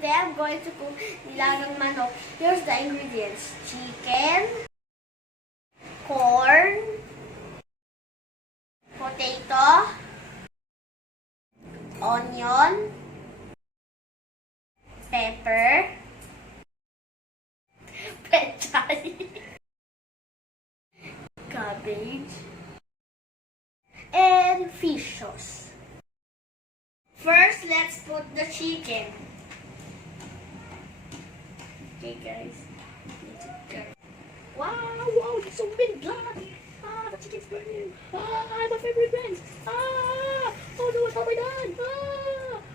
today I'm going to cook Nilagang Manok. Here's the ingredients. Chicken, corn, potato, onion, pepper, pechay, cabbage, and fish sauce. First, let's put the chicken. Okay, guys. Wow, it's so big, blood. The chicken's burning. My favorite friends. Oh no, it's halfway done.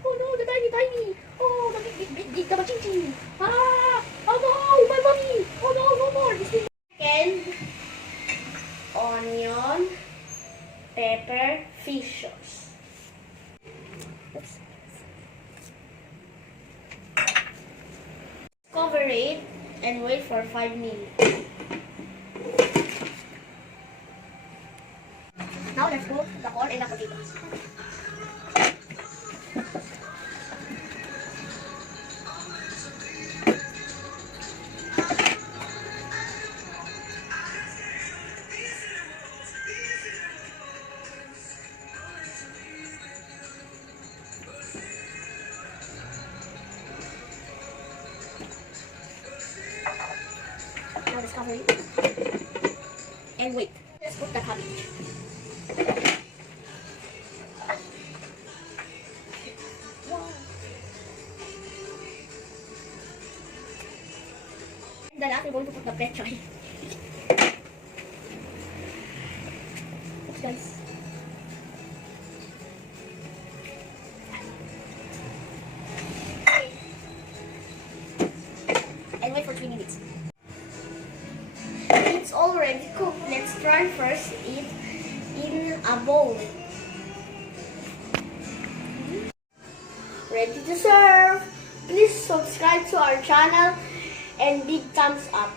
Oh no, the tiny. Oh, the big, the ching. Oh no, my mommy. Oh no, no more. Chicken, onion, pepper, fish sauce. Cover it and wait for 5 minutes. Now let's cook the corn and the potatoes. Now let's cover it and wait. Let's cook the cabbage. And then we're going to put the pechay. Oops, guys. And wait for 3 minutes. It's already cooked. Let's transfer it in a bowl. Ready to serve. Please subscribe to our channel and big thumbs up.